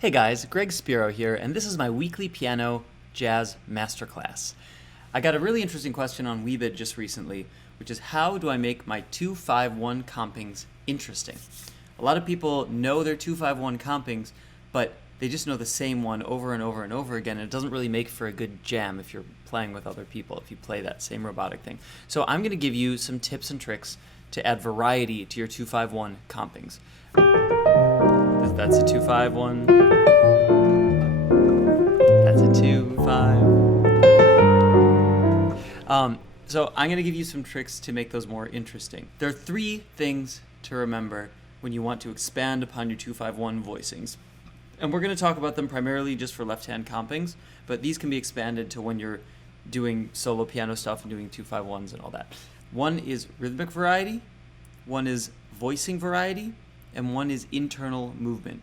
Hey guys, Greg Spiro here, and this is my weekly piano jazz masterclass. I got a really interesting question on Weebit just recently, which is how do I make my 2-5-1 compings interesting? A lot of people know their 2-5-1 compings, but they just know the same one over and over and over again, and it doesn't really make for a good jam if you're playing with other people, if you play that same robotic thing. So I'm going to give you some tips and tricks to add variety to your 2-5-1 compings. That's a 2-5-1. That's a 2-5. So I'm going to give you some tricks to make those more interesting. There are three things to remember when you want to expand upon your 2-5-1 voicings. And we're going to talk about them primarily just for left-hand compings, but these can be expanded to when you're doing solo piano stuff and doing 2-5-1s and all that. One is rhythmic variety, one is voicing variety, and one is internal movement.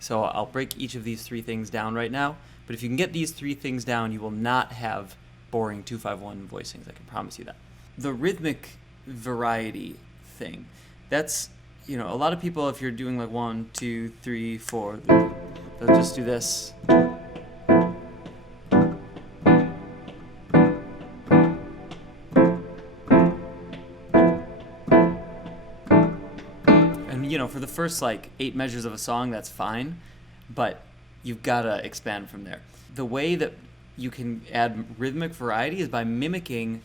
So I'll break each of these three things down right now, but if you can get these three things down, you will not have boring 2-5-1 voicings, I can promise you that. The rhythmic variety thing, that's, a lot of people, if you're doing like 1, 2, 3, 4, they'll just do this. For the first 8 measures of a song, that's fine, but you've got to expand from there. The way that you can add rhythmic variety is by mimicking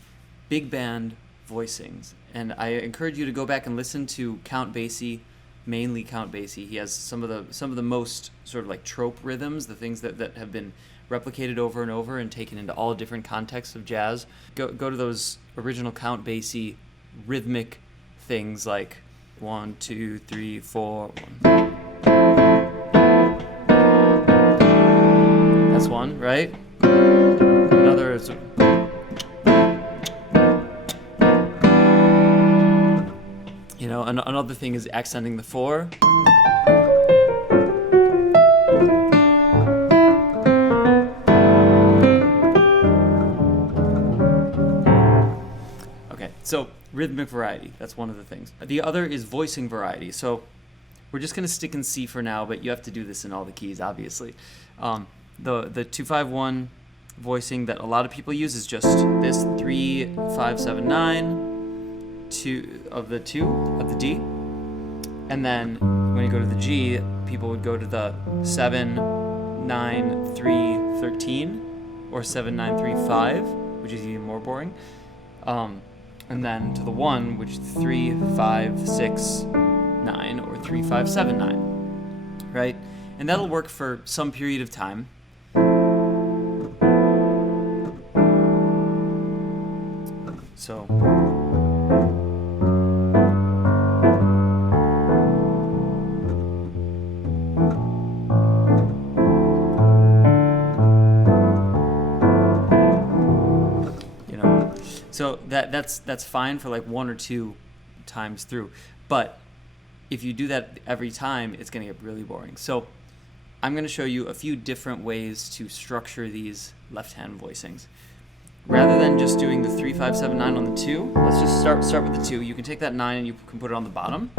big band voicings. And I encourage you to go back and listen to Count Basie, mainly Count Basie. He has some of the most sort of trope rhythms, the things that have been replicated over and over and taken into all different contexts of jazz. Go to those original Count Basie rhythmic things like 1, 2, 3, 4, 1. That's one, right? Another is another thing is accenting the 4. Okay, so rhythmic variety, that's one of the things. The other is voicing variety. So we're just going to stick in C for now, but you have to do this in all the keys, obviously. The 2-5-1 voicing that a lot of people use is just this 3, 5, 7, 9, 2 of the D. And then when you go to the G, people would go to the 7, 9, 3, 13, or 7, 9, 3, 5, which is even more boring. And then to the 1, which is 3, 5, 6, 9, or 3, 5, 7, 9, right? And that'll work for some period of time. So So that's fine for 1 or 2 times through, but if you do that every time, it's going to get really boring. So I'm going to show you a few different ways to structure these left-hand voicings. Rather than just doing the 3, 5, 7, 9 on the 2, let's just start with the 2. You can take that 9 and you can put it on the bottom.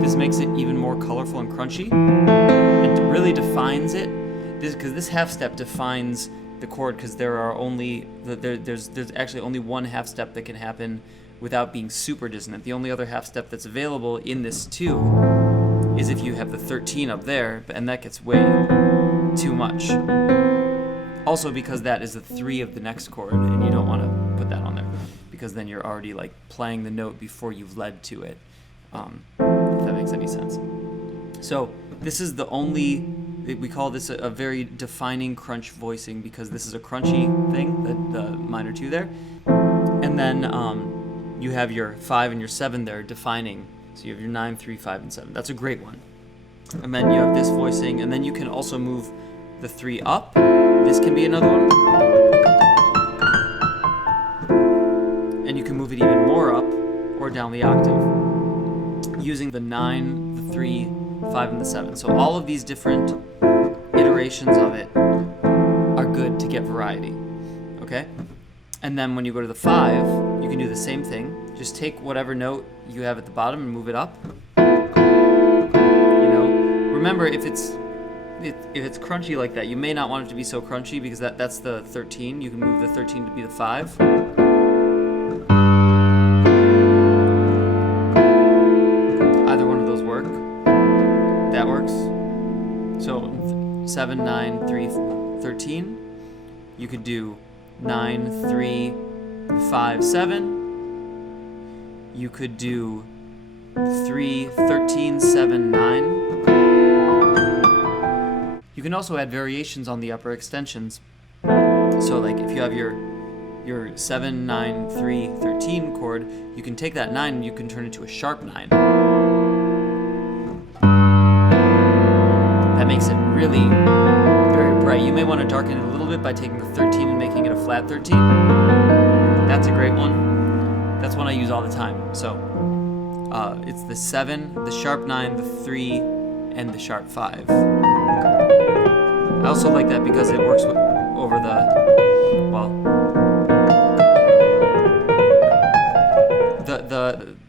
This makes it even more colorful and crunchy, and it really defines it. Because this half step defines the chord, because there's actually only one half step that can happen without being super dissonant. The only other half step that's available in this 2 is if you have the 13 up there, and that gets way too much. Also because that is the 3 of the next chord, and you don't want to put that on there, because then you're already playing the note before you've led to it, if that makes any sense. So this is the only, we call this a very defining crunch voicing, because this is a crunchy thing, the minor 2 there. And then you have your 5 and your 7 there defining. So you have your 9, 3, 5, and 7. That's a great one. And then you have this voicing, and then you can also move the 3 up. This can be another one. And you can move it even more up or down the octave using the 9, the 3, 5, and the 7. So all of these different iterations of it are good to get variety, okay? And then when you go to the 5, you can do the same thing. Just take whatever note you have at the bottom and move it up. Remember, if it's if it's crunchy like that, you may not want it to be so crunchy because that's the 13. You can move the 13 to be the 5. Either one of those work. That works. So 7, 9, 3, 13. You could do 9, 3, 5, 7. You could do 3, 13, 7, 9. You can also add variations on the upper extensions. So like if you have your 7, 9, 3, 13 chord, you can take that 9 and you can turn it to a sharp 9. That makes it really very bright. You may want to darken it a little bit by taking the 13 and making it a flat 13. That's a great one. That's one I use all the time. So it's the 7, the sharp 9, the 3, and the sharp 5. I also like that because it works over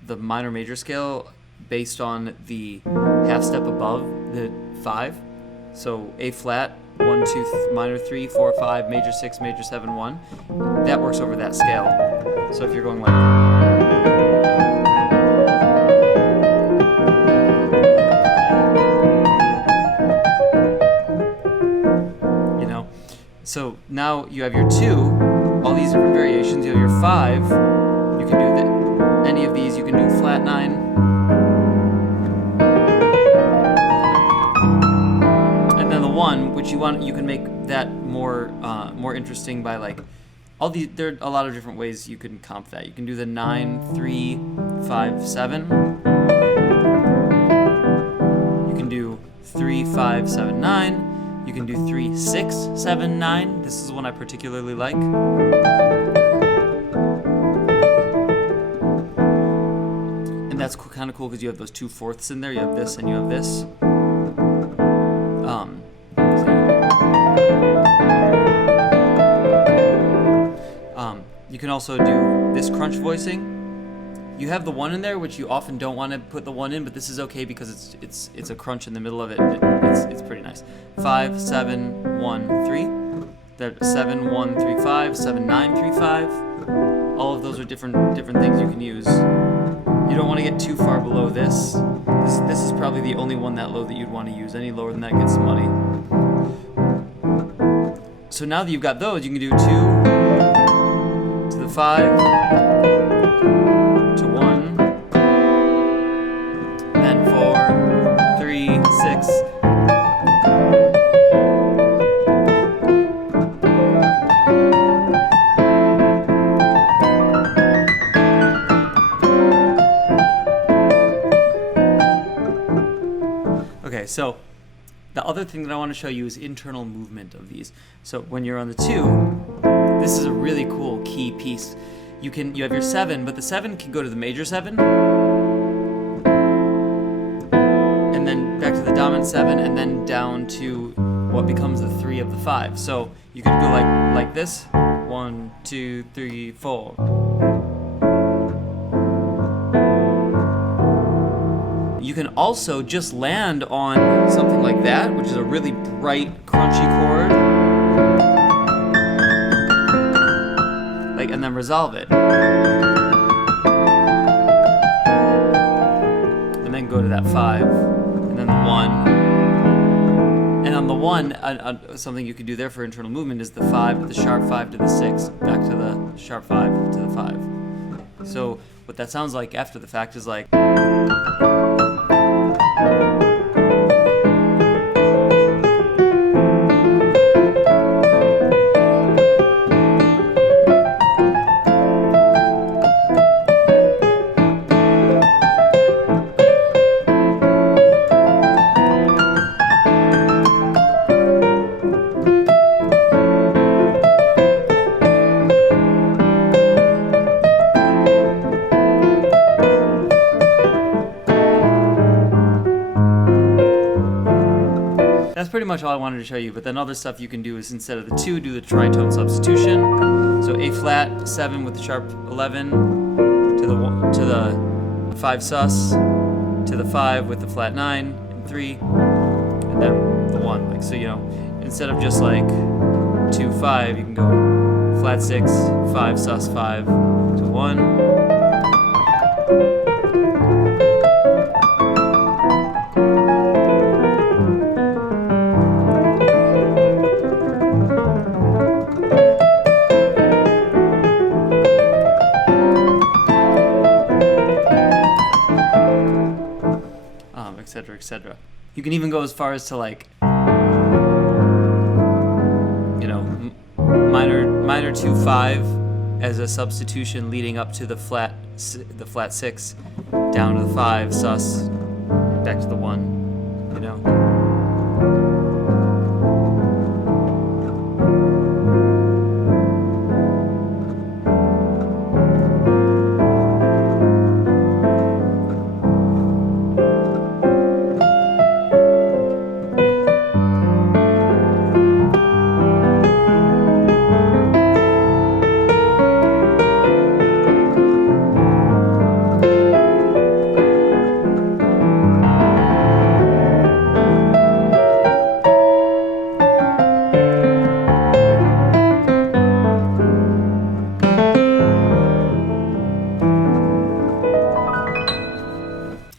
the minor major scale based on the half step above the 5. So A flat, 1, 2, minor 3, 4, 5, major 6, major 7, 1. That works over that scale. So if you're going like so now you have your 2, all these different variations. You have your 5. You can do any of these. You can do flat 9. And then the 1, which you can make that more interesting by like there are a lot of different ways you can comp that. You can do the 9, 3, 5, 7. You can do 3, 5, 7, 9. You can do 3, 6, 7, 9. This is one I particularly like. And that's kind of cool because you have those 2 fourths in there. You have this and you have this. You can also do this crunch voicing. You have the 1 in there, which you often don't want to put the 1 in, but this is okay because it's a crunch in the middle of it. It's pretty nice. 5, 7, 1, 3. There 7, 1, 3, 5. 7, 9, 3, 5. All of those are different things you can use. You don't want to get too far below this. This is probably the only one that low that you'd want to use. Any lower than that gets money. So now that you've got those, you can do 2 to the 5 to 1, then 4, 3, 6. Okay, so the other thing that I want to show you is internal movement of these. So when you're on the 2, this is a really cool key piece. You have your 7, but the 7 can go to the major 7, and then back to the dominant 7, and then down to what becomes the 3 of the 5. So you could go like this, 1, 2, 3, 4. You can also just land on something like that, which is a really bright, crunchy chord, and then resolve it. And then go to that 5, and then the 1. And on the 1, something you could do there for internal movement is the 5 to the sharp 5 to the 6, back to the sharp 5 to the 5. So what that sounds like after the fact is like. That's pretty much all I wanted to show you, but then other stuff you can do is instead of the 2, do the tritone substitution. So A flat 7 with the sharp 11 to the 5 sus to the 5 with the flat 9 and 3, and then the 1. Like, so, you know, instead of just like 2, 5, you can go flat 6, 5, sus 5 to 1. Etc., etc. You can even go as far as to like, you know, minor 2, 5 as a substitution leading up to the flat 6, down to the 5, sus, back to the 1, you know.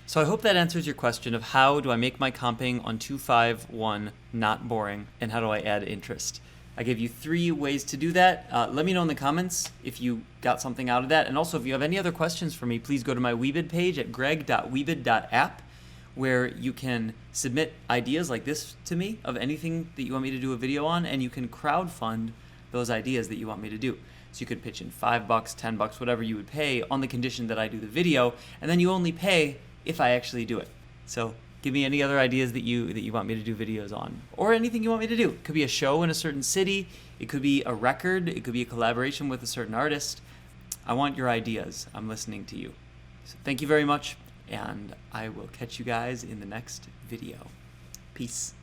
So I hope that answers your question of how do I make my comping on 2-5-1 not boring, and how do I add interest. I gave you 3 ways to do that. Let me know in the comments if you got something out of that. And also, if you have any other questions for me, please go to my Weebid page at greg.weebid.app, where you can submit ideas like this to me of anything that you want me to do a video on, and you can crowdfund those ideas that you want me to do. So you could pitch in $5, $10, whatever you would pay on the condition that I do the video, and then you only pay if I actually do it. So give me any other ideas that you want me to do videos on, or anything you want me to do. It could be a show in a certain city, it could be a record, it could be a collaboration with a certain artist. I want your ideas. I'm listening to you. So thank you very much, and I will catch you guys in the next video. Peace.